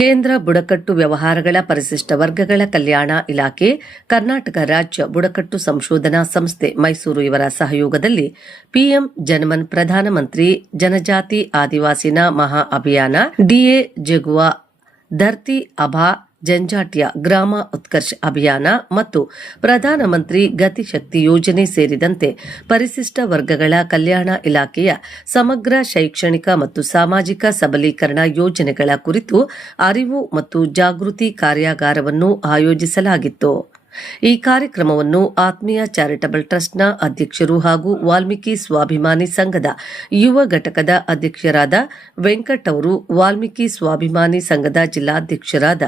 ಕೇಂದ್ರ ಬುಡಕಟ್ಟು ವ್ಯವಹಾರಗಳ ಪರಿಶಿಷ್ಟ ವರ್ಗಗಳ ಕಲ್ಯಾಣ ಇಲಾಖೆ, ಕರ್ನಾಟಕ ರಾಜ್ಯ ಬುಡಕಟ್ಟು ಸಂಶೋಧನಾ ಸಂಸ್ಥೆ ಮೈಸೂರು ಇವರ ಸಹಯೋಗದಲ್ಲಿ ಪಿಎಂ ಜನಮನ್ ಪ್ರಧಾನಮಂತ್ರಿ ಜನಜಾತಿ ಆದಿವಾಸಿನ ಮಹಾ ಅಭಿಯಾನ, ಡಿಎ ಜಗುವಾ ಧರ್ತಿ ಅಭಾ ಜನಜಾತಿಯ ಗ್ರಾಮ ಉತ್ಕರ್ಷ್ ಅಭಿಯಾನ ಮತ್ತು ಪ್ರಧಾನಮಂತ್ರಿ ಗತಿಶಕ್ತಿ ಯೋಜನೆ ಸೇರಿದಂತೆ ಪರಿಶಿಷ್ಟ ವರ್ಗಗಳ ಕಲ್ಯಾಣ ಇಲಾಖೆಯ ಸಮಗ್ರ ಶೈಕ್ಷಣಿಕ ಮತ್ತು ಸಾಮಾಜಿಕ ಸಬಲೀಕರಣ ಯೋಜನೆಗಳ ಕುರಿತು ಅರಿವು ಮತ್ತು ಜಾಗೃತಿ ಕಾರ್ಯಾಗಾರವನ್ನು ಆಯೋಜಿಸಲಾಗಿತ್ತು. ಈ ಕಾರ್ಯಕ್ರಮವನ್ನು ಆತ್ಮೀಯ ಚಾರಿಟಬಲ್ ಟ್ರಸ್ಟ್ನ ಅಧ್ಯಕ್ಷರು ಹಾಗೂ ವಾಲ್ಮೀಕಿ ಸ್ವಾಭಿಮಾನಿ ಸಂಘದ ಯುವ ಘಟಕದ ಅಧ್ಯಕ್ಷರಾದ ವೆಂಕಟ್ ಅವರು, ವಾಲ್ಮೀಕಿ ಸ್ವಾಭಿಮಾನಿ ಸಂಘದ ಜಿಲ್ಲಾಧ್ಯಕ್ಷರಾದ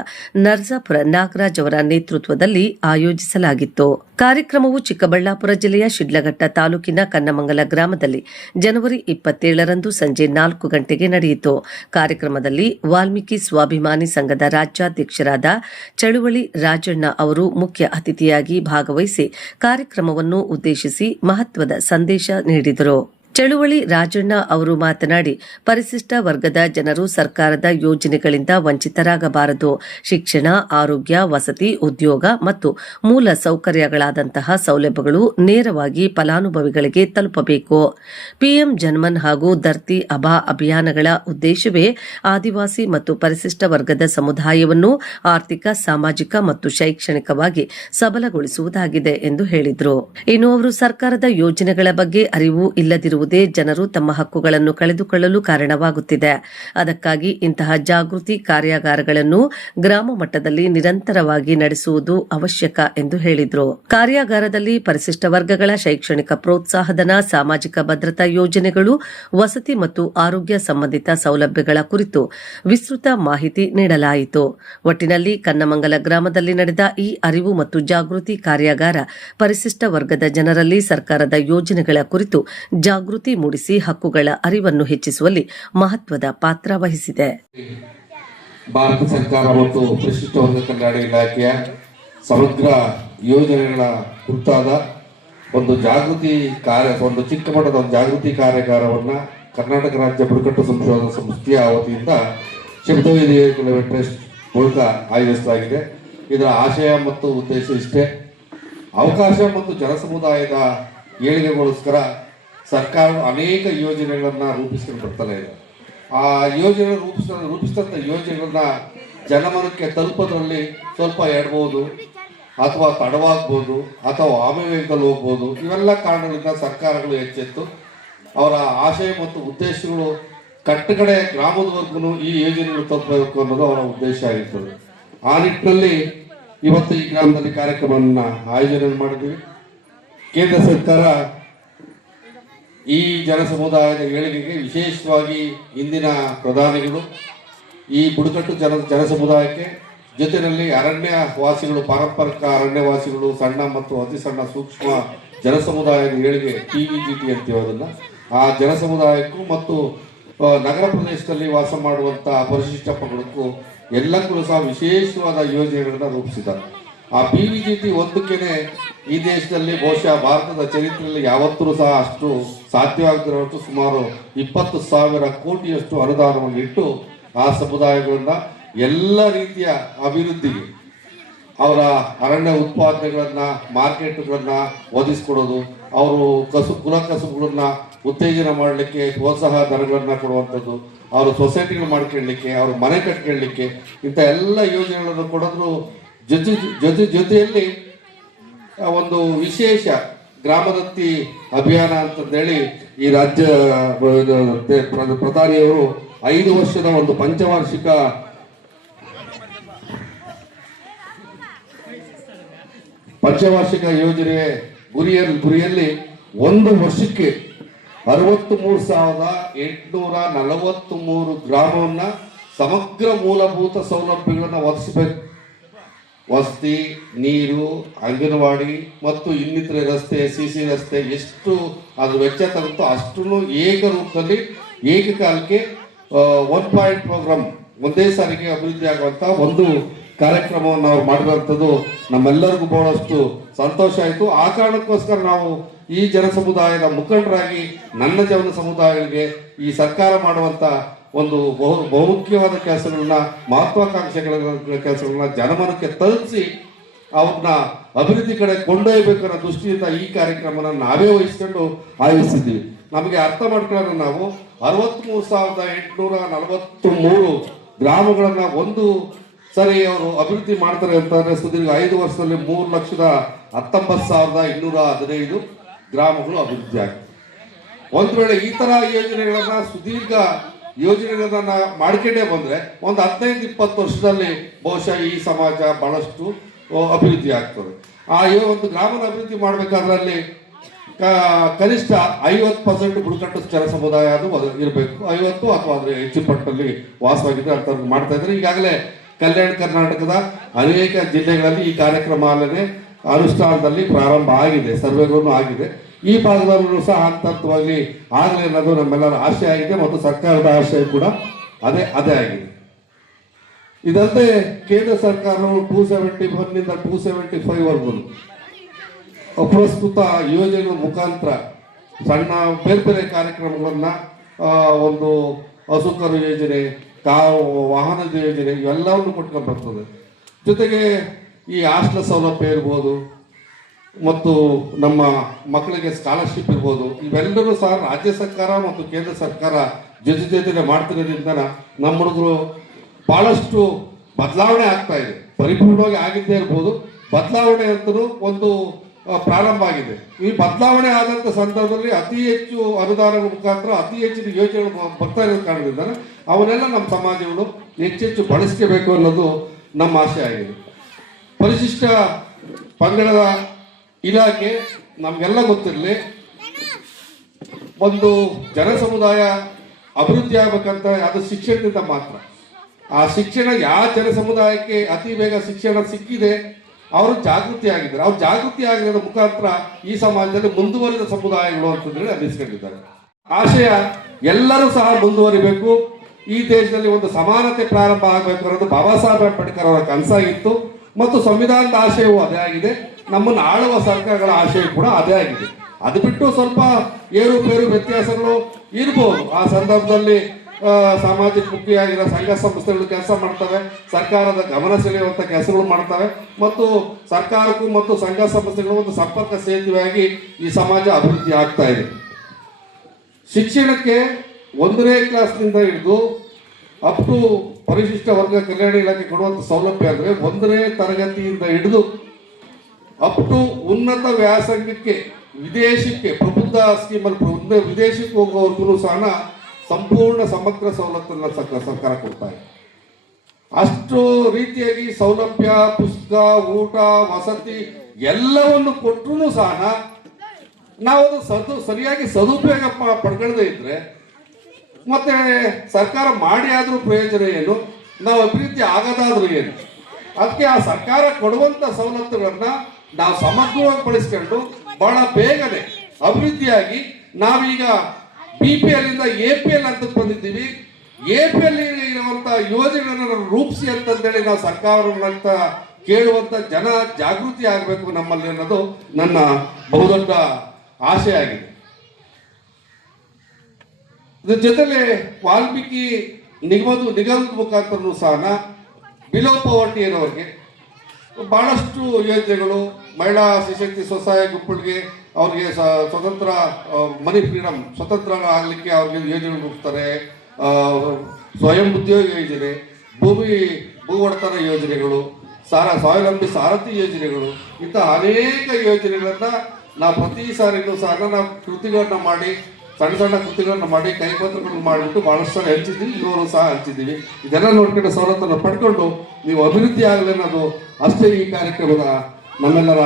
ನರಸಾಪುರ ನಾಗರಾಜ್ ಅವರ ನೇತೃತ್ವದಲ್ಲಿ ಆಯೋಜಿಸಲಾಗಿತ್ತು. ಕಾರ್ಯಕ್ರಮವು ಚಿಕ್ಕಬಳ್ಳಾಪುರ ಜಿಲ್ಲೆಯ ಶಿಡ್ಲಘಟ್ಟ ತಾಲೂಕಿನ ಕನ್ನಮಂಗಲ ಗ್ರಾಮದಲ್ಲಿ ಜನವರಿ 27ರಂದು ಸಂಜೆ 4 ಗಂಟೆಗೆ ನಡೆಯಿತು. ಕಾರ್ಯಕ್ರಮದಲ್ಲಿ ವಾಲ್ಮೀಕಿ ಸ್ವಾಭಿಮಾನಿ ಸಂಘದ ರಾಜ್ಯಾಧ್ಯಕ್ಷರಾದ ಚಳುವಳಿ ರಾಜಣ್ಣ ಅವರು ಮುಖ್ಯ ಅತಿಥಿಯಾಗಿ ಭಾಗವಹಿಸಿ ಕಾರ್ಯಕ್ರಮವನ್ನು ಉದ್ದೇಶಿಸಿ ಮಹತ್ವದ ಸಂದೇಶ ನೀಡಿದರು. ಚಳುವಳಿ ರಾಜಣ್ಣ ಅವರು ಮಾತನಾಡಿ, ಪರಿಶಿಷ್ಟ ವರ್ಗದ ಜನರು ಸರ್ಕಾರದ ಯೋಜನೆಗಳಿಂದ ವಂಚಿತರಾಗಬಾರದು. ಶಿಕ್ಷಣ, ಆರೋಗ್ಯ, ವಸತಿ, ಉದ್ಯೋಗ ಮತ್ತು ಮೂಲ ಸೌಕರ್ಯಗಳಾದಂತಹ ಸೌಲಭ್ಯಗಳು ನೇರವಾಗಿ ಫಲಾನುಭವಿಗಳಿಗೆ ತಲುಪಬೇಕು. ಪಿಎಂ ಜನಮನ್ ಹಾಗೂ ಧರ್ತಿ ಅಭಾ ಅಭಿಯಾನಗಳ ಉದ್ದೇಶವೇ ಆದಿವಾಸಿ ಮತ್ತು ಪರಿಶಿಷ್ಟ ವರ್ಗದ ಸಮುದಾಯವನ್ನು ಆರ್ಥಿಕ, ಸಾಮಾಜಿಕ ಮತ್ತು ಶೈಕ್ಷಣಿಕವಾಗಿ ಸಬಲಗೊಳಿಸುವುದಾಗಿದೆ ಎಂದು ಹೇಳಿದರು. ಇನ್ನು ಅವರು ಸರ್ಕಾರದ ಯೋಜನೆಗಳ ಬಗ್ಗೆ ಅರಿವು ಇಲ್ಲದಿರುವುದು ಜನರು ತಮ್ಮ ಹಕ್ಕುಗಳನ್ನು ಕಳೆದುಕೊಳ್ಳಲು ಕಾರಣವಾಗುತ್ತಿದೆ. ಅದಕ್ಕಾಗಿ ಇಂತಹ ಜಾಗೃತಿ ಕಾರ್ಯಾಗಾರಗಳನ್ನು ಗ್ರಾಮ ಮಟ್ಟದಲ್ಲಿ ನಿರಂತರವಾಗಿ ನಡೆಸುವುದು ಅವಶ್ಯಕ ಎಂದು ಹೇಳಿದರು. ಕಾರ್ಯಾಗಾರದಲ್ಲಿ ಪರಿಶಿಷ್ಟ ವರ್ಗಗಳ ಶೈಕ್ಷಣಿಕ ಪ್ರೋತ್ಸಾಹಧನ, ಸಾಮಾಜಿಕ ಭದ್ರತಾ ಯೋಜನೆಗಳು, ವಸತಿ ಮತ್ತು ಆರೋಗ್ಯ ಸಂಬಂಧಿತ ಸೌಲಭ್ಯಗಳ ಕುರಿತು ವಿಸ್ತೃತ ಮಾಹಿತಿ ನೀಡಲಾಯಿತು. ಒಟ್ಟಿನಲ್ಲಿ ಕನ್ನಮಂಗಲ ಗ್ರಾಮದಲ್ಲಿ ನಡೆದ ಈ ಅರಿವು ಮತ್ತು ಜಾಗೃತಿ ಕಾರ್ಯಾಗಾರ ಪರಿಶಿಷ್ಟ ವರ್ಗದ ಜನರಲ್ಲಿ ಸರ್ಕಾರದ ಯೋಜನೆಗಳ ಕುರಿತು ಜಾಗೃತಿ ಮೂಡಿಸಿ ಹಕ್ಕುಗಳ ಅರಿವನ್ನು ಹೆಚ್ಚಿಸುವಲ್ಲಿ ಮಹತ್ವದ ಪಾತ್ರ ವಹಿಸಿದೆ. ಭಾರತ ಸರ್ಕಾರ ಮತ್ತು ಪರಿಶಿಷ್ಟ ವರ್ಗ ಕಲ್ಯಾಣ ಇಲಾಖೆಯ ಸಮಗ್ರ ಯೋಜನೆಗಳ ಕುರಿತಾದ ಒಂದು ಚಿಕ್ಕ ಮಟ್ಟದ ಒಂದು ಜಾಗೃತಿ ಕಾರ್ಯಾಗಾರವನ್ನು ಕರ್ನಾಟಕ ರಾಜ್ಯ ಬುಡಕಟ್ಟು ಸಂಶೋಧನಾ ಸಂಸ್ಥೆಯ ವತಿಯಿಂದ ಶಬ್ದವೇದಿ ಟ್ರಸ್ಟ್ ಮೂಲಕ ಆಯೋಜಿಸಲಾಗಿದೆ. ಇದರ ಆಶಯ ಮತ್ತು ಉದ್ದೇಶ ಇಷ್ಟೇ: ಅವಕಾಶ ಮತ್ತು ಜನಸಮುದಾಯದ ಏಳಿಗೆಗೋಸ್ಕರ ಸರ್ಕಾರ ಅನೇಕ ಯೋಜನೆಗಳನ್ನು ರೂಪಿಸ್ಕೊಂಡು ಬರ್ತಾನೆ ಇದೆ. ಆ ಯೋಜನೆಗಳು ರೂಪಿಸಿದಂಥ ಯೋಜನೆಗಳನ್ನ ಜನಮನಕ್ಕೆ ತಲುಪೋದ್ರಲ್ಲಿ ಸ್ವಲ್ಪ ಎಡಬಹುದು, ಅಥವಾ ತಡವಾಗ್ಬೋದು, ಅಥವಾ ಆಮೇವೇಗದಲ್ಲಿ ಹೋಗ್ಬೋದು. ಇವೆಲ್ಲ ಕಾರಣಗಳಿಂದ ಸರ್ಕಾರಗಳು ಎಚ್ಚೆತ್ತು ಅವರ ಆಶಯ ಮತ್ತು ಉದ್ದೇಶಗಳು ಕಟ್ಟಕಡೆ ಗ್ರಾಮದವರೆಗೂ ಈ ಯೋಜನೆಗಳು ತಲುಪಬೇಕು ಅನ್ನೋದು ಅವರ ಉದ್ದೇಶ ಆಗಿರ್ತದೆ. ಆ ನಿಟ್ಟಿನಲ್ಲಿ ಇವತ್ತು ಈ ಗ್ರಾಮದಲ್ಲಿ ಕಾರ್ಯಕ್ರಮವನ್ನು ಆಯೋಜನೆ ಮಾಡಿದ್ವಿ. ಕೇಂದ್ರ ಸರ್ಕಾರ ಈ ಜನ ಸಮುದಾಯದ ಏಳಿಗೆಗೆ ವಿಶೇಷವಾಗಿ ಇಂದಿನ ಪ್ರಧಾನಿಗಳು ಈ ಬುಡಕಟ್ಟು ಜನ ಸಮುದಾಯಕ್ಕೆ ಜೊತೆಯಲ್ಲಿ ಅರಣ್ಯವಾಸಿಗಳು, ಪಾರಂಪರಿಕ ಅರಣ್ಯವಾಸಿಗಳು, ಸಣ್ಣ ಮತ್ತು ಅತಿ ಸಣ್ಣ ಸೂಕ್ಷ್ಮ ಜನ ಸಮುದಾಯದ ಏಳಿಗೆ PVGT ಅಂತೀವಿ ಅದನ್ನು, ಆ ಜನ ಸಮುದಾಯಕ್ಕೂ ಮತ್ತು ನಗರ ಪ್ರದೇಶದಲ್ಲಿ ವಾಸ ಮಾಡುವಂಥ ಪರಿಶಿಷ್ಟ ಪಂಗಡಕ್ಕೂ ಎಲ್ಲಕ್ಕೂ ಸಹ ವಿಶೇಷವಾದ ಯೋಜನೆಗಳನ್ನು ರೂಪಿಸಿದ್ದಾರೆ. ಆ PVGT ಒಂದಕ್ಕೇನೆ ಈ ದೇಶದಲ್ಲಿ ಬಹುಶಃ ಭಾರತದ ಚರಿತ್ರೆಯಲ್ಲಿ ಯಾವತ್ತೂ ಸಹ ಅಷ್ಟು ಸಾಧ್ಯವಾಗದಿರುವಷ್ಟು ಸುಮಾರು 20,000 ಕೋಟಿಯಷ್ಟು ಅನುದಾನವನ್ನು ಇಟ್ಟು ಆ ಸಮುದಾಯಗಳನ್ನ ಎಲ್ಲ ರೀತಿಯ ಅಭಿವೃದ್ಧಿಗೆ, ಅವರ ಅರಣ್ಯ ಉತ್ಪಾದನೆಗಳನ್ನ, ಮಾರ್ಕೆಟ್ಗಳನ್ನ ಒದಗಿಸ್ಕೊಡೋದು, ಅವರು ಕುಲಕಸುಬುಗಳನ್ನ ಉತ್ತೇಜನ ಮಾಡಲಿಕ್ಕೆ ಪ್ರೋತ್ಸಾಹ ಧನಗಳನ್ನ ಕೊಡುವಂಥದ್ದು, ಅವರು ಸೊಸೈಟಿಗಳು ಮಾಡ್ಕೊಳ್ಳಲಿಕ್ಕೆ, ಅವ್ರ ಮನೆ ಕಟ್ಕೊಳ್ಳಲಿಕ್ಕೆ, ಇಂಥ ಎಲ್ಲ ಯೋಜನೆಗಳನ್ನು ಕೊಡೋದ್ರ ಜೊತೆಯಲ್ಲಿ ಒಂದು ವಿಶೇಷ ಗ್ರಾಮದತ್ತಿ ಅಭಿಯಾನ ಅಂತಂದೇಳಿ ಈ ರಾಜ್ಯ ಪ್ರಧಾನಿಯವರು 5 ವರ್ಷದ ಒಂದು ಪಂಚವಾರ್ಷಿಕ ಯೋಜನೆ ಗುರಿಯಲ್ಲಿ 1 ವರ್ಷಕ್ಕೆ 63,843 ಗ್ರಾಮವನ್ನ ಸಮಗ್ರ ಮೂಲಭೂತ ಸೌಲಭ್ಯಗಳನ್ನು ಒದಗಿಸಬೇಕು. ವಸತಿ, ನೀರು, ಅಂಗನವಾಡಿ ಮತ್ತು ಇನ್ನಿತರೆ ರಸ್ತೆ, CC ರಸ್ತೆ ಎಷ್ಟು ಅದು ವೆಚ್ಚ ತಗುತ್ತೋ ಅಷ್ಟನ್ನು ಏಕರೂಪದಲ್ಲಿ ಏಕಕಾಲಕ್ಕೆ 1 ಪಾಯಿಂಟ್ ಪ್ರೋಗ್ರಾಮ್ ಒಂದೇ ಸಾರಿಗೆ ಅಭಿವೃದ್ಧಿ ಆಗುವಂಥ ಒಂದು ಕಾರ್ಯಕ್ರಮವನ್ನು ನಾವು ಮಾಡಿರುವಂಥದ್ದು ನಮ್ಮೆಲ್ಲರಿಗೂ ಬಹಳಷ್ಟು ಸಂತೋಷ ಆಯಿತು. ಆ ಕಾರಣಕ್ಕೋಸ್ಕರ ನಾವು ಈ ಜನ ಸಮುದಾಯದ ಮುಖಂಡರಾಗಿ ನನ್ನ ಜನ ಸಮುದಾಯಗಳಿಗೆ ಈ ಸರ್ಕಾರ ಮಾಡುವಂಥ ಒಂದು ಬಹುಮುಖ್ಯವಾದ ಕೆಲಸಗಳನ್ನ, ಮಹತ್ವಾಕಾಂಕ್ಷೆಗಳ ಕೆಲಸಗಳನ್ನ ಜನಮನಕ್ಕೆ ತಲುಪಿಸಿ ಅವ್ರನ್ನ ಅಭಿವೃದ್ಧಿ ಕಡೆ ಕೊಂಡೊಯ್ಯಬೇಕನ್ನೋ ದೃಷ್ಟಿಯಿಂದ ಈ ಕಾರ್ಯಕ್ರಮನ ನಾವೇ ವಹಿಸ್ಕೊಂಡು ಆಯೋಜಿಸಿದ್ದೀವಿ. ನಮಗೆ ಅರ್ಥ ಮಾಡ್ಕೊಂಡ್ರೆ ನಾವು 63,843 ಗ್ರಾಮಗಳನ್ನ ಒಂದು ಸರಿ ಅವರು ಅಭಿವೃದ್ಧಿ ಮಾಡ್ತಾರೆ ಅಂತಂದ್ರೆ ಸುದೀರ್ಘ 5 ವರ್ಷದಲ್ಲಿ 3,19,215 ಗ್ರಾಮಗಳು ಅಭಿವೃದ್ಧಿ ಆಗ್ತದೆ. ಒಂದು ವೇಳೆ ಈ ತರ ಯೋಜನೆಗಳನ್ನ ಸುದೀರ್ಘ ಯೋಜನೆಗಳನ್ನ ಮಾಡ್ಕೊಂಡೇ ಬಂದ್ರೆ ಒಂದು 15-20 ವರ್ಷದಲ್ಲಿ ಬಹುಶಃ ಈ ಸಮಾಜ ಬಹಳಷ್ಟು ಅಭಿವೃದ್ಧಿ ಆಗ್ತದೆ. ಒಂದು ಗ್ರಾಮದ ಅಭಿವೃದ್ಧಿ ಮಾಡಬೇಕಾದ್ರೆ ಅಲ್ಲಿ ಕನಿಷ್ಠ 50% ಬುಡಕಟ್ಟು ಜನ ಸಮುದಾಯ ಅದು ಇರಬೇಕು. 50 ಅಥವಾ ಅದ್ರ ಹೆಚ್ಚು ಪಟ್ಟಲ್ಲಿ ವಾಸವಾಗಿದ್ರೆ ಅಂತ ಮಾಡ್ತಾ ಇದ್ದಾರೆ. ಈಗಾಗಲೇ ಕಲ್ಯಾಣ ಕರ್ನಾಟಕದ ಅನೇಕ ಜಿಲ್ಲೆಗಳಲ್ಲಿ ಈ ಕಾರ್ಯಕ್ರಮ ಅಲ್ಲದೆ ಅನುಷ್ಠಾನದಲ್ಲಿ ಪ್ರಾರಂಭ ಆಗಿದೆ, ಸರ್ವೆಗಳು ಆಗಿದೆ. ಈ ಭಾಗದಲ್ಲೂ ಸಹ ಹಂತವಾಗಿ ಆಗಲಿ ಅನ್ನೋದು ನಮ್ಮೆಲ್ಲರ ಆಶೆ ಆಗಿದೆ ಮತ್ತು ಸರ್ಕಾರದ ಆಶಯ ಕೂಡ ಅದೇ ಆಗಿದೆ. ಇದಲ್ಲದೆ ಕೇಂದ್ರ ಸರ್ಕಾರವು 271 275 ವರೆಗೂ ಅಪ್ರಸ್ತುತ ಯೋಜನೆ ಮುಖಾಂತರ ಸಣ್ಣ ಬೇರೆ ಬೇರೆ ಕಾರ್ಯಕ್ರಮಗಳನ್ನ ಒಂದು ಹಸುಕರು ಯೋಜನೆ, ವಾಹನದ ಯೋಜನೆ ಇವೆಲ್ಲವನ್ನು ಕೊಟ್ಕೊಂಡು ಬರ್ತದೆ. ಜೊತೆಗೆ ಈ ಹಾಸ್ಟೆಲ್ ಸೌಲಭ್ಯ ಇರ್ಬೋದು ಮತ್ತು ನಮ್ಮ ಮಕ್ಕಳಿಗೆ ಸ್ಕಾಲರ್ಶಿಪ್ ಇರ್ಬೋದು, ಇವೆಲ್ಲರೂ ಸಹ ರಾಜ್ಯ ಸರ್ಕಾರ ಮತ್ತು ಕೇಂದ್ರ ಸರ್ಕಾರ ಜೊತೆ ಮಾಡ್ತಿರೋದ್ರಿಂದ ನಮ್ಮ ಹುಡುಗರು ಬಹಳಷ್ಟು ಬದಲಾವಣೆ ಆಗ್ತಾ ಇದೆ. ಪರಿಪೂರ್ಣವಾಗಿ ಆಗಿದ್ದೇ ಇರ್ಬೋದು, ಬದಲಾವಣೆ ಅಂತಲೂ ಒಂದು ಪ್ರಾರಂಭ ಆಗಿದೆ. ಈ ಬದಲಾವಣೆ ಆದಂಥ ಸಂದರ್ಭದಲ್ಲಿ ಅತಿ ಹೆಚ್ಚು ಅನುದಾನಗಳ ಮುಖಾಂತರ ಅತಿ ಹೆಚ್ಚಿನ ಯೋಜನೆಗಳು ಬರ್ತಾ ಇರೋದು ಕಾರಣದಿಂದ ಅವನ್ನೆಲ್ಲ ನಮ್ಮ ಸಮಾಜಗಳು ಹೆಚ್ಚೆಚ್ಚು ಬಳಸ್ಕೋಬೇಕು ಅನ್ನೋದು ನಮ್ಮ ಆಶೆ ಆಗಿದೆ. ಪರಿಶಿಷ್ಟ ಪಂಗಡದ ಇಲಾಖೆ ನಮಗೆಲ್ಲ ಗೊತ್ತಿರಲಿ, ಒಂದು ಜನ ಸಮುದಾಯ ಅಭಿವೃದ್ಧಿ ಆಗ್ಬೇಕಂತ ಅದು ಶಿಕ್ಷಣದಿಂದ ಮಾತ್ರ. ಆ ಶಿಕ್ಷಣ ಯಾವ ಜನ ಸಮುದಾಯಕ್ಕೆ ಅತಿ ಬೇಗ ಶಿಕ್ಷಣ ಸಿಕ್ಕಿದೆ ಅವರು ಜಾಗೃತಿ ಆಗಿದ್ದಾರೆ. ಅವ್ರು ಜಾಗೃತಿ ಆಗಿರೋದ್ರ ಮುಖಾಂತರ ಈ ಸಮಾಜದಲ್ಲಿ ಮುಂದುವರಿದ ಸಮುದಾಯಗಳು ಅಂತಂದೇಳಿ ಅನ್ನಿಸ್ಕೊಂಡಿದ್ದಾರೆ. ಆಶಯ ಎಲ್ಲರೂ ಸಹ ಮುಂದುವರಿಬೇಕು, ಈ ದೇಶದಲ್ಲಿ ಒಂದು ಸಮಾನತೆ ಪ್ರಾರಂಭ ಆಗಬೇಕು ಅನ್ನೋದು ಬಾಬಾ ಸಾಹೇಬ್ ಅಂಬೇಡ್ಕರ್ ಅವರ ಕನಸಾಗಿತ್ತು ಮತ್ತು ಸಂವಿಧಾನದ ಆಶಯವೂ ಅದೇ ಆಗಿದೆ. ನಮ್ಮನ್ನು ಆಳುವ ಸರ್ಕಾರಗಳ ಆಶಯ ಕೂಡ ಅದೇ ಆಗಿದೆ. ಅದು ಬಿಟ್ಟು ಸ್ವಲ್ಪ ಏರುಪೇರು ವ್ಯತ್ಯಾಸಗಳು ಇರ್ಬೋದು. ಆ ಸಂದರ್ಭದಲ್ಲಿ ಸಾಮಾಜಿಕ ಮುಖಿಯಾಗಿರೋ ಸಂಘ ಸಂಸ್ಥೆಗಳು ಕೆಲಸ ಮಾಡ್ತವೆ, ಸರ್ಕಾರದ ಗಮನ ಸೆಳೆಯುವಂಥ ಕೆಲಸಗಳು ಮಾಡ್ತವೆ ಮತ್ತು ಸರ್ಕಾರಕ್ಕೂ ಮತ್ತು ಸಂಘ ಸಂಸ್ಥೆಗಳು ಒಂದು ಸಂಪರ್ಕ ಸೇತುವೆಯಾಗಿ ಈ ಸಮಾಜ ಅಭಿವೃದ್ಧಿ ಆಗ್ತಾ ಇದೆ. ಶಿಕ್ಷಣಕ್ಕೆ 1ನೇ ಕ್ಲಾಸ್ನಿಂದ ಹಿಡಿದು ಅಪ್ ಟು ಪರಿಶಿಷ್ಟ ವರ್ಗ ಕಲ್ಯಾಣ ಇಲಾಖೆ ಕೊಡುವಂಥ ಸೌಲಭ್ಯ ಅಂದರೆ 1ನೇ ತರಗತಿಯಿಂದ ಹಿಡಿದು ಅಪ್ ಟು ಉನ್ನತ ವ್ಯಾಸಂಗಕ್ಕೆ, ವಿದೇಶಕ್ಕೆ, ಪ್ರಬುದ್ಧ ಸ್ಕೀಮಲ್ಲಿ ವಿದೇಶಕ್ಕೆ ಹೋಗುವವರೆಗೂ ಸಹ ಸಂಪೂರ್ಣ ಸಮಗ್ರ ಸವಲತ್ತನ್ನು ಸರ್ಕಾರ ಕೊಡ್ತಾ ಇದೆ. ಅಷ್ಟು ರೀತಿಯಾಗಿ ಸೌಲಭ್ಯ, ಪುಸ್ತಕ, ಊಟ, ವಸತಿ ಎಲ್ಲವನ್ನು ಕೊಟ್ಟರೂ ಸಹ ನಾವು ಸರಿಯಾಗಿ ಸದುಪಯೋಗ ಪಡ್ಕೊಳ್ಳದೆ ಇದ್ರೆ ಮತ್ತೆ ಸರ್ಕಾರ ಮಾಡಿ ಆದ್ರೂ ಪ್ರಯೋಜನ ಏನು, ನಾವು ಅಭಿವೃದ್ಧಿ ಆಗದಾದ್ರೂ ಏನು? ಅದಕ್ಕೆ ಆ ಸರ್ಕಾರ ಕೊಡುವಂತ ಸವಲತ್ತುಗಳನ್ನ ನಾವು ಸಮಗ್ರವಾಗಿ ಬಳಸ್ಕೊಂಡು ಬಹಳ ಬೇಗನೆ ಅಭಿವೃದ್ಧಿಯಾಗಿ ನಾವೀಗ BPL ಇಂದ APL ಅಂತ ಬಂದಿದ್ದೀವಿ. APL ಇರುವಂತ ಯೋಜನೆಗಳನ್ನು ರೂಪಿಸಿ ಅಂತಂದೇಳಿ ನಾವು ಸರ್ಕಾರವಂತ ಕೇಳುವಂತ ಜನ ಜಾಗೃತಿ ಆಗಬೇಕು ನಮ್ಮಲ್ಲಿ ಅನ್ನೋದು ನನ್ನ ಬಹುದೊಡ್ಡ ಆಶೆ ಆಗಿದೆ. ಇದ್ರ ಜೊತೆಲೆ ವಾಲ್ಮೀಕಿ ನಿಗಮದ ಮುಖಾಂತರನೂ ಸಹ ಬಿಲೋ ಪವರ್ಟಿ ಇರೋರಿಗೆ ಬಹಳಷ್ಟು ಯೋಜನೆಗಳು, ಮಹಿಳಾ ಶಿಶಕ್ತಿ ಸ್ವಸಹಾಯ ಗುಂಪುಗಳಿಗೆ ಅವ್ರಿಗೆ ಸ್ವತಂತ್ರ ಮನಿ ಫ್ರೀಡಮ್ ಸ್ವತಂತ್ರ ಆಗಲಿಕ್ಕೆ ಅವ್ರಿಗೆ ಯೋಜನೆಗಳು ರೂಪಿಸ್ತಾರೆ. ಸ್ವಯಂ ಉದ್ಯೋಗ ಯೋಜನೆ, ಭೂ ಒಡೆತನ ಯೋಜನೆಗಳು, ಸ್ವಾವಲಂಬಿ ಸಾರಥಿ ಯೋಜನೆಗಳು, ಇಂಥ ಅನೇಕ ಯೋಜನೆಗಳನ್ನ ನಾವು ಪ್ರತಿ ಸಾರಿನೂ ಸಹ ನಾವು ಕೃತಿಗಳನ್ನ ಮಾಡಿ, ಸಣ್ಣ ಸಣ್ಣ ಕೃತಿಗಳನ್ನ ಮಾಡಿ, ಕೈಪತ್ರಗಳನ್ನು ಮಾಡಿಬಿಟ್ಟು ಬಹಳಷ್ಟು ಸಲ ಹಂಚಿದ್ದೀವಿ. ಇವರು ಸಹ ಹಂಚಿದ್ದೀವಿ. ಇದೆಲ್ಲ ನೋಡ್ಕೊಂಡು ಸವಲತ್ತನ್ನು ಪಡ್ಕೊಂಡು ನೀವು ಅಭಿವೃದ್ಧಿ ಆಗಲಿ ಅನ್ನೋದು ಅಷ್ಟೇ ಈ ಕಾರ್ಯಕ್ರಮದ ನಮ್ಮೆಲ್ಲರ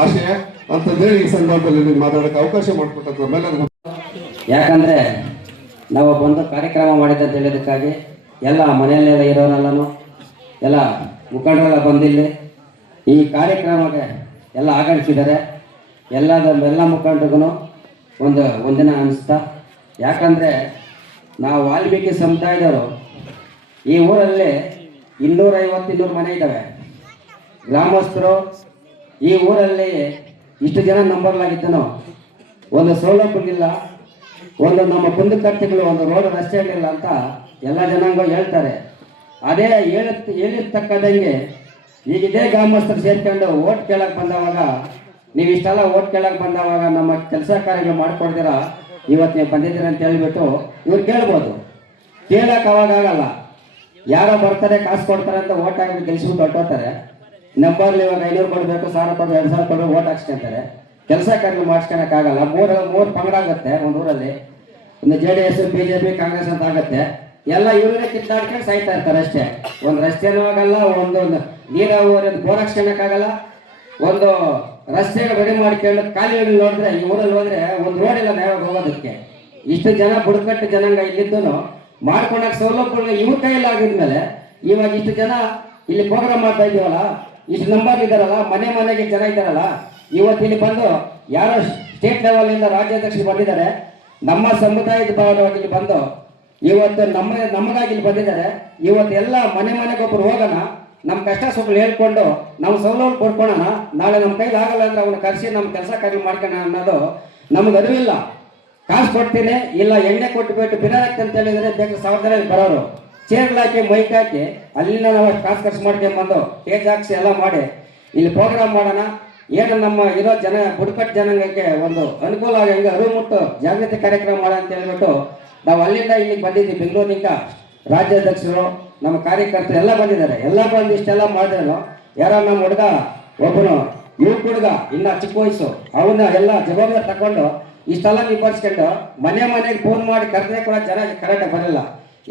ಆಶಯ ಅಂತಂದೇಳಿ ಈ ಸಂದರ್ಭದಲ್ಲಿ ನೀವು ಮಾತಾಡೋಕ್ಕೆ ಅವಕಾಶ ಮಾಡಿಕೊಟ್ಟದ್ದು ನಮ್ಮೆಲ್ಲರಿಗೂ. ಯಾಕಂದರೆ ನಾವು ಒಂದು ಕಾರ್ಯಕ್ರಮ ಮಾಡಿದ್ದ ಅಂತ ಹೇಳೋದಕ್ಕಾಗಿ ಎಲ್ಲ ಮನೆಯಲ್ಲೆಲ್ಲ ಇರೋರೆಲ್ಲನೂ ಎಲ್ಲ ಮುಖಂಡರೆಲ್ಲ ಬಂದಿಲ್ಲಿ ಈ ಕಾರ್ಯಕ್ರಮಕ್ಕೆ ಎಲ್ಲ ಆಗಮಿಸಿದ್ದಾರೆ. ಎಲ್ಲ ಮುಖಂಡರಿಗೂ ಒಂದಿನ ಅನಿಸ್ತಾ. ಯಾಕಂದರೆ ನಾವು ವಾಲ್ಮೀಕಿ ಸಮುದಾಯದವರು ಈ ಊರಲ್ಲಿ 250-200 ಮನೆ ಇದ್ದಾವೆ. ಗ್ರಾಮಸ್ಥರು ಈ ಊರಲ್ಲಿ ಇಷ್ಟು ಜನ ನಂಬರ್ಲಾಗಿದ್ದನೋ ಒಂದು ಸೌಲಭ್ಯಗಳಿಲ್ಲ, ಒಂದು ನಮ್ಮ ಕುಂದುಕರ್ತೆಗಳು ಒಂದು ರೋಡ್ ರಸ್ತೆಗಳಿಲ್ಲ ಅಂತ ಎಲ್ಲ ಜನಾಂಗ ಹೇಳ್ತಾರೆ. ಅದೇ ಹೇಳಿರ್ತಕ್ಕಂಗೆ ಈಗ ಇದೇ ಗ್ರಾಮಸ್ಥರು ಸೇರ್ಕೊಂಡು ಓಟ್ ಕೇಳಕ್ಕೆ ಬಂದವಾಗ, ನೀವು ಇಷ್ಟೆಲ್ಲ ಓಟ್ ಕೇಳಕ್ಕೆ ಬಂದವಾಗ ನಮ್ಮ ಕೆಲಸ ಕಾರ್ಯಗಳು ಮಾಡ್ಕೊಡ್ತೀರಾ, ಇವತ್ತು ನೀವು ಬಂದಿದ್ದೀರ ಅಂತ ಹೇಳ್ಬಿಟ್ಟು ಇವ್ರು ಕೇಳ್ಬೋದು. ಕೇಳಕ್ಕೆ ಅವಾಗ ಆಗಲ್ಲ. ಯಾರೋ ಬರ್ತಾರೆ, ಕಾಸು ಕೊಡ್ತಾರೆ ಅಂತ ಓಟ್ ಹಾಕಿ ಗೆಲ್ಸ್ಬಿಟ್ಟು ಹೊಟ್ಟೋಗ್ತಾರೆ. ನಂಬರ್ಲಿ ಇವಾಗ 500 ಕೊಡಬೇಕು, 1000 ಕೊಡಬೇಕು, 2000 ಕೊಡಬೇಕು, ಓಟ್ ಹಾಕ್ಸ್ಕೊಂತಾರೆ. ಕೆಲಸ ಕಾರ್ಯಗಳು ಮಾಡಿಸ್ಕೊಳಕ್ಕಾಗಲ್ಲ. ಮೂರು ಪಂಗಡ ಆಗುತ್ತೆ ಒಂದು ಊರಲ್ಲಿ. ಒಂದು JDS, BJP, ಕಾಂಗ್ರೆಸ್ ಅಂತ ಆಗುತ್ತೆ. ಎಲ್ಲ ಇವರೇ ಕಿತ್ತಾಡ್ಕೊಂಡು ಸಾಯ್ತಾ ಇರ್ತಾರೆ ಅಷ್ಟೇ. ಒಂದು ರಸ್ತೆನೂ ಆಗಲ್ಲ, ಒಂದು ನೀರಾವರಿ ಬೋರ್ ಹಾಕ್ಸ್ಕೊಳಕ್ಕಾಗಲ್ಲ. ಒಂದು ರಸ್ತೆಗೆ ರೆಡಿ ಮಾಡ್ಕೊಂಡು ಖಾಲಿಗಳು ನೋಡಿದ್ರೆ ಈ ಊರಲ್ಲಿ ಹೋದ್ರೆ ಒಂದು ರೋಡ್ ಇಲ್ಲ ಯಾವಾಗ ಹೋಗೋದಕ್ಕೆ. ಇಷ್ಟು ಜನ ಬುಡಕಟ್ಟು ಜನಾಂಗ ಇಲ್ಲಿದ್ದು ಮಾಡ್ಕೊಳಕ್ ಸೌಲಭ್ಯಗಳು ಇವ್ರ ಕೈಯಲ್ಲಿ ಆಗಿದ್ಮೇಲೆ ಇವಾಗ ಇಷ್ಟು ಜನ ಇಲ್ಲಿ ಪ್ರೋಗ್ರಾಮ್ ಮಾಡ್ತಾ ಇದೀವಲ್ಲ, ಇಷ್ಟು ನಂಬರ್ ಇದ್ದಾರಲ್ಲ, ಮನೆಗೆ ಜನ ಇದ್ದಾರಲ್ಲ, ಇವತ್ತು ಇಲ್ಲಿ ಬಂದು ಯಾರೋ ಸ್ಟೇಟ್ ಲೆವೆಲ್ ಇಂದ ರಾಜ್ಯಾಧ್ಯಕ್ಷರು ಬಂದಿದ್ದಾರೆ, ನಮ್ಮ ಸಮುದಾಯದ ಭಾಗವಾಗಿ ಇಲ್ಲಿ ಬಂದು ಇವತ್ತು ನಮಗಾಗಿ ಇಲ್ಲಿ ಬಂದಿದ್ದಾರೆ. ಇವತ್ತು ಎಲ್ಲ ಮನೆಗೊಬ್ಬರು ಹೋಗೋಣ, ನಮ್ಮ ಕಷ್ಟ ಸುಖಗಳು ಹೇಳ್ಕೊಂಡು ನಾವು ಸೌಲಭ್ಯ ಕೊಡ್ಕೊಳ್ಳೋಣ. ನಾಳೆ ನಮ್ಮ ಕೈಲಿ ಆಗಲ್ಲ ಅಂದ್ರೆ ಅವನ್ನ ಕರೆಸಿ ನಮ್ಮ ಕೆಲಸ ಕಾರ್ಯ ಮಾಡ್ಕೋಣ ಅನ್ನೋದು ನಮ್ಗೆ ಅರಿವಿಲ್ಲ. ಕಾಸು ಕೊಡ್ತೀನಿ, ಇಲ್ಲ ಎಣ್ಣೆ ಕೊಟ್ಟುಬಿಟ್ಟು ಬಿಡಾರಕ್ಕೆ ಅಂತ ಹೇಳಿದ್ರೆ ಬೇಕು 1000 ಬರೋರು. ಚೇರ್ಗಳು ಹಾಕಿ ಮೈಕ್ ಹಾಕಿ ಅಲ್ಲಿಂದ ನಾವು ಕಾಸು ಖರ್ಚು ಮಾಡ್ಕೊಂಡ್ಬಂದು ಸ್ಟೇಜ್ ಹಾಕ್ಸಿ ಎಲ್ಲ ಮಾಡಿ ಇಲ್ಲಿ ಪ್ರೋಗ್ರಾಮ್ ಮಾಡೋಣ. ಏನು ನಮ್ಮ ಇರೋ ಬುಡಕಟ್ಟು ಜನಾಂಗಕ್ಕೆ ಒಂದು ಅನುಕೂಲ ಆಗಿ ಅರಿವು ಮುಟ್ಟು ಜಾಗೃತಿ ಕಾರ್ಯಕ್ರಮ ಮಾಡೋಣ ಅಂತ ಹೇಳ್ಬಿಟ್ಟು ನಾವು ಅಲ್ಲಿಂದ ಇಲ್ಲಿಗೆ ಬಂದಿದ್ವಿ. ಬೆಂಗಳೂರಿನಿಂದ ರಾಜ್ಯಾಧ್ಯಕ್ಷರು, ನಮ್ಮ ಕಾರ್ಯಕರ್ತರು ಎಲ್ಲ ಬಂದಿದ್ದಾರೆ. ಎಲ್ಲ ಬಂದು ಇಷ್ಟೆಲ್ಲ ಮಾಡಿದ್ರು. ಯಾರೋ ನಮ್ಮ ಹುಡುಗ ಒಬ್ಬನು ಹುಡುಗ ಇನ್ನ ಚಿಕ್ಕ ವಯಸ್ಸು, ಅವನ್ನ ಎಲ್ಲ ಜವಾಬ್ದಾರಿ ತಗೊಂಡು ಇಷ್ಟೆಲ್ಲ ನಿಭಾಯಿಸ್ಕೊಂಡು ಮನೆಗೆ ಫೋನ್ ಮಾಡಿ ಕರೆದ್ರೆ ಕೂಡ ಜನ ಕರೆಕ್ಟಾಗಿ ಬರಲ್ಲ.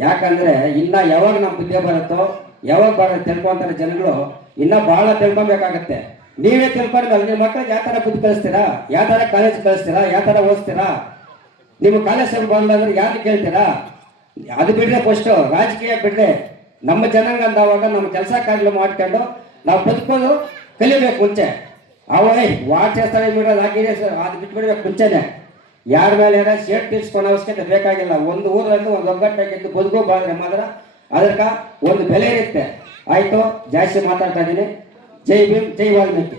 ಯಾಕಂದ್ರೆ ಇನ್ನ ಯಾವಾಗ ನಮ್ಮ ಬುದ್ಧಿ ಬರುತ್ತೋ, ಯಾವಾಗ ಬರುತ್ತೆ ತಿಳ್ಕೊಂತಾರೆ ಜನಗಳು. ಇನ್ನ ಬಹಳ ತಿಳ್ಕೊಬೇಕಾಗತ್ತೆ. ನೀವೇ ತಿಳ್ಕೊಂಡ್ಮೇಲೆ ನಿಮ್ಮ ಮಕ್ಕಳಿಗೆ ಯಾವ ತರ ಬುದ್ಧಿ ಕಳಿಸ್ತೀರಾ, ಯಾವ ತರ ಕಾಲೇಜ್ ಕಳಿಸ್ತೀರಾ, ಯಾವ ತರ ಓದಿಸ್ತೀರಾ? ನಿಮ್ಮ ಕಾಲೇಜ್ ಬಂದ್ರೆ ಯಾರು ಕೇಳ್ತೀರಾ? ಅದು ಬಿಡ್ರೆ ಫಸ್ಟ್ ರಾಜಕೀಯ ಬಿಡ್ರೆ ನಮ್ಮ ಜನಾಂಗ ಅಂದವಾಗ ನಮ್ಮ ಕೆಲಸ ಕಾರ್ಯ ಮಾಡ್ಕೊಂಡು ನಾವು ಬದುಕೋದು ಕಲಿಬೇಕು. ಮುಂಚೆ ವಾಟ್ ಸ್ಥಳ ಬಿಡೋದು ಹಾಕಿದ್ರೆ ಅದು ಬಿಟ್ಬಿಡ್ಬೇಕು ಮುಂಚೆನೆ. ಯಾರ ಮೇಲೆ ಏನೋ ಶೇಟ್ ತೀರ್ಸ್ಕೊಂಡು ಅವಶ್ಯಕತೆ ಬೇಕಾಗಿಲ್ಲ. ಒಂದು ಊರಲ್ಲಿ ಒಂದು ಒಗ್ಗಟ್ಟಾಗಿದ್ದು ಬದುಕೋಬಾರ್ದ್ರೆ ಮಾತ್ರ ಅದಕ್ಕೆ ಒಂದು ಬೆಲೆ ಇರುತ್ತೆ. ಆಯ್ತು, ಜಾಸ್ತಿ ಮಾತಾಡ್ತಾ ಇದ್ದೀನಿ. ಜೈ ಭೀಮ್, ಜೈ ವಾಲ್ಮೀಕಿ.